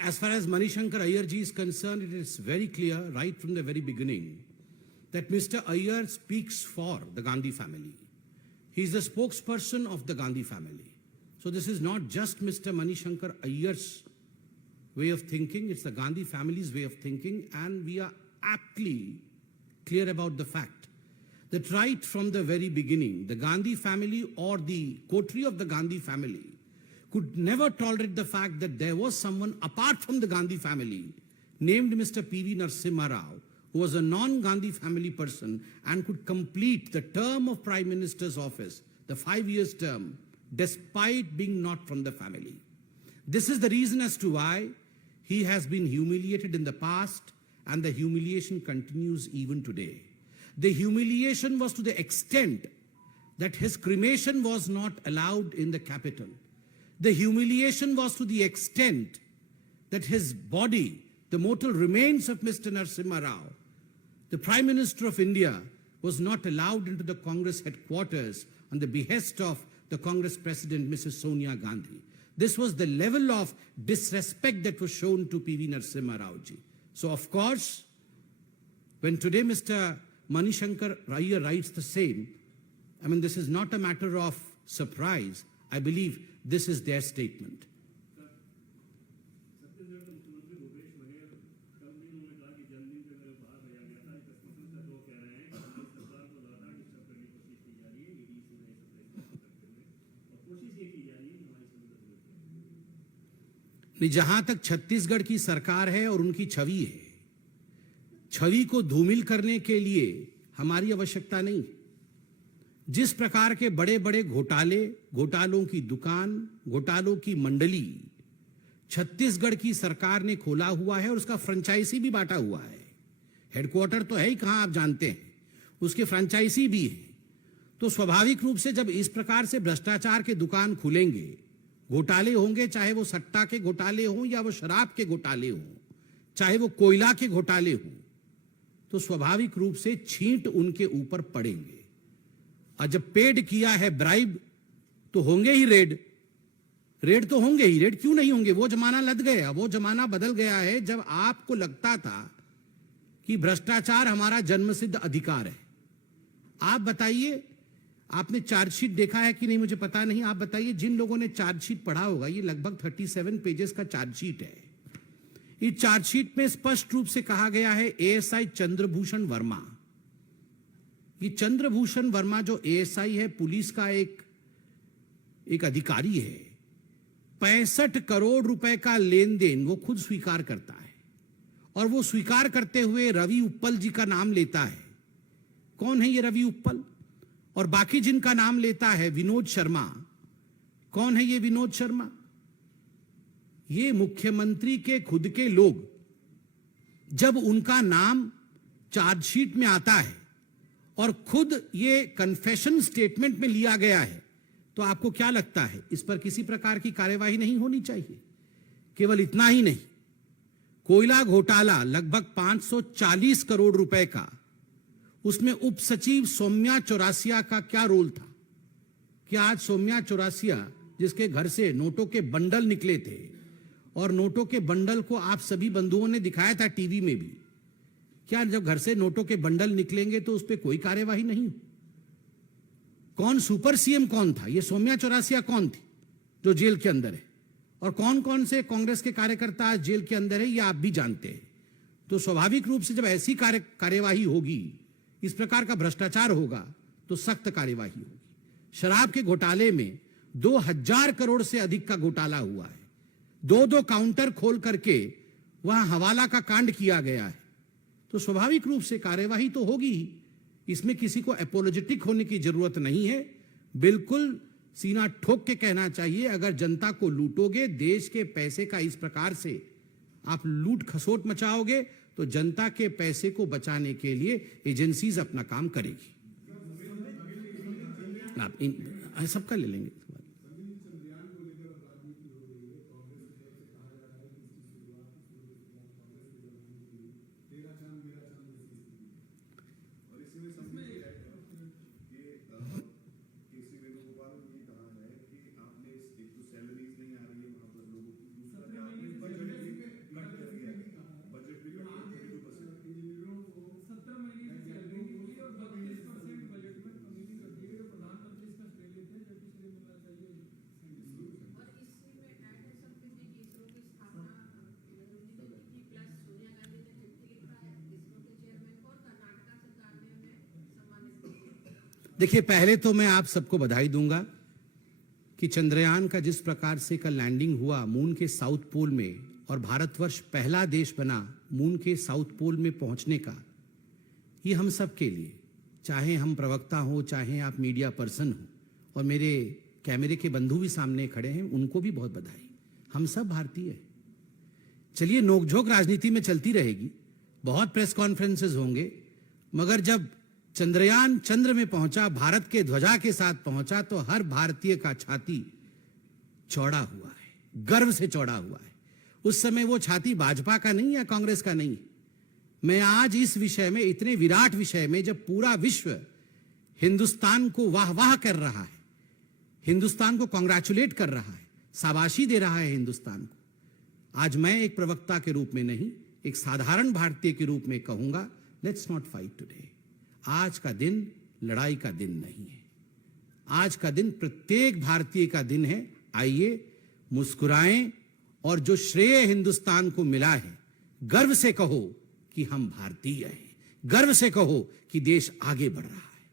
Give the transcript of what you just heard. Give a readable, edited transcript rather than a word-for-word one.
As far as Manishankar Iyer ji is concerned, it is very clear right from the very beginning that Mr. Iyer speaks for the Gandhi family. He is the spokesperson of the Gandhi family. So this is not just Mr. Manishankar Iyer's way of thinking, it's the Gandhi family's way of thinking, and we are aptly clear about the fact that right from the very beginning, the Gandhi family or the coterie of the Gandhi family could never tolerate the fact that there was someone apart from the Gandhi family named Mr. P.V. Narasimha Rao, who was a non-Gandhi family person and could complete the term of Prime Minister's office, the 5 years term, despite being not from the family. This is the reason as to why he has been humiliated in the past, and the humiliation continues even today. The humiliation was to the extent that his cremation was not allowed in the capital. The humiliation was to the extent that his body, the mortal remains of Mr. Narasimha Rao, the Prime Minister of India, was not allowed into the Congress headquarters on the behest of the Congress President, Mrs. Sonia Gandhi. This was the level of disrespect that was shown to P.V. Narasimha Rao ji. So, of course, when today Mr. Manishankar Iyer writes the same, I mean, this is not a matter of surprise. I believe this is their statement. जहां तक छत्तीसगढ़ की सरकार है और उनकी छवि है, छवि को धूमिल करने के लिए हमारी आवश्यकता नहीं। जिस प्रकार के बड़े बड़े घोटाले, घोटालों की दुकान, घोटालों की मंडली छत्तीसगढ़ की सरकार ने खोला हुआ है और उसका फ्रेंचाइजी भी बांटा हुआ है। हेडक्वार्टर तो है ही कहां, आप जानते हैं, उसके फ्रेंचाइजी भी है। तो स्वाभाविक रूप से जब इस प्रकार से भ्रष्टाचार के दुकान खुलेंगे, घोटाले होंगे, चाहे वो सट्टा के घोटाले हों या वो शराब के घोटाले हों, चाहे वो कोयला के घोटाले हों, तो स्वाभाविक रूप से छींट उनके ऊपर पड़ेंगे। और जब पेड किया है ब्राइब, तो होंगे ही रेड। रेड तो होंगे ही, रेड क्यों नहीं होंगे? वो जमाना लद गया, वो जमाना बदल गया है जब आपको लगता था कि भ्रष्टाचार हमारा जन्मसिद्ध अधिकार है। आप बताइए, आपने चार्जशीट देखा है कि नहीं मुझे पता नहीं, आप बताइए, जिन लोगों ने चार्जशीट पढ़ा होगा, ये लगभग 37 पेजेस का चार्जशीट है। इस चार्जशीट में स्पष्ट रूप से कहा गया है एएसआई चंद्रभूषण वर्मा, ये चंद्रभूषण वर्मा जो एएसआई है, पुलिस का एक अधिकारी है, 65 करोड़ रुपए का लेन देन वो खुद स्वीकार करता है। और वो स्वीकार करते हुए रवि उप्पल जी का नाम लेता है। कौन है ये रवि उप्पल? और बाकी जिनका नाम लेता है विनोद शर्मा। कौन है ये विनोद शर्मा? ये मुख्यमंत्री के खुद के लोग। जब उनका नाम चार्जशीट में आता है और खुद ये कन्फेशन स्टेटमेंट में लिया गया है, तो आपको क्या लगता है इस पर किसी प्रकार की कार्यवाही नहीं होनी चाहिए? केवल इतना ही नहीं, कोयला घोटाला लगभग 540 करोड़ रुपए का, उसमें उप सचिव सौम्या चौरासिया का क्या रोल था? क्या आज सौम्या चौरासिया, जिसके घर से नोटों के बंडल निकले थे और नोटों के बंडल को आप सभी बंधुओं ने दिखाया था टीवी में भी, क्या जब घर से नोटों के बंडल निकलेंगे तो उस पर कोई कार्यवाही नहीं? कौन सुपर सीएम कौन था? ये सौम्या चौरासिया कौन थी जो जेल के अंदर है? और कौन कौन से कांग्रेस के कार्यकर्ता आज जेल के अंदर है, ये आप भी जानते हैं। तो स्वाभाविक रूप से जब ऐसी कार्यवाही होगी, इस प्रकार का भ्रष्टाचार होगा, तो सख्त कार्यवाही होगी। शराब के घोटाले में 2000 करोड़ से अधिक का घोटाला हुआ है। 2 काउंटर खोल करके वहां हवाला का कांड किया गया है। तो स्वाभाविक रूप से कार्यवाही तो होगी ही, इसमें किसी को एपोलोजेटिक होने की जरूरत नहीं है। बिल्कुल सीना ठोक के कहना चाहिए, अगर जनता को लूटोगे, देश के पैसे का इस प्रकार से आप लूट खसोट मचाओगे, तो जनता के पैसे को बचाने के लिए एजेंसीज अपना काम करेगी। आप सबका ले लेंगे। देखिए, पहले तो मैं आप सबको बधाई दूंगा कि चंद्रयान का जिस प्रकार से कल लैंडिंग हुआ मून के साउथ पोल में और भारतवर्ष पहला देश बना मून के साउथ पोल में पहुंचने का, ये हम सब के लिए, चाहे हम प्रवक्ता हो, चाहे आप मीडिया पर्सन हो, और मेरे कैमरे के बंधु भी सामने खड़े हैं, उनको भी बहुत बधाई। हम सब भारतीय हैं। चलिए, नोकझोंक राजनीति में चलती रहेगी, बहुत प्रेस कॉन्फ्रेंसेस होंगे, मगर जब चंद्रयान चंद्र में पहुंचा, भारत के ध्वजा के साथ पहुंचा, तो हर भारतीय का छाती चौड़ा हुआ है, गर्व से चौड़ा हुआ है। उस समय वो छाती भाजपा का नहीं या कांग्रेस का नहीं। मैं आज इस विषय में, इतने विराट विषय में, जब पूरा विश्व हिंदुस्तान को वाह वाह कर रहा है, हिंदुस्तान को कांग्रेचुलेट कर रहा है, शाबाशी दे रहा है हिंदुस्तान को, आज मैं एक प्रवक्ता के रूप में नहीं, एक साधारण भारतीय के रूप में कहूंगा, लेट्स नॉट फाइट टुडे। आज का दिन लड़ाई का दिन नहीं है। आज का दिन प्रत्येक भारतीय का दिन है। आइए मुस्कुराएं और जो श्रेय हिंदुस्तान को मिला है, गर्व से कहो कि हम भारतीय हैं, गर्व से कहो कि देश आगे बढ़ रहा है।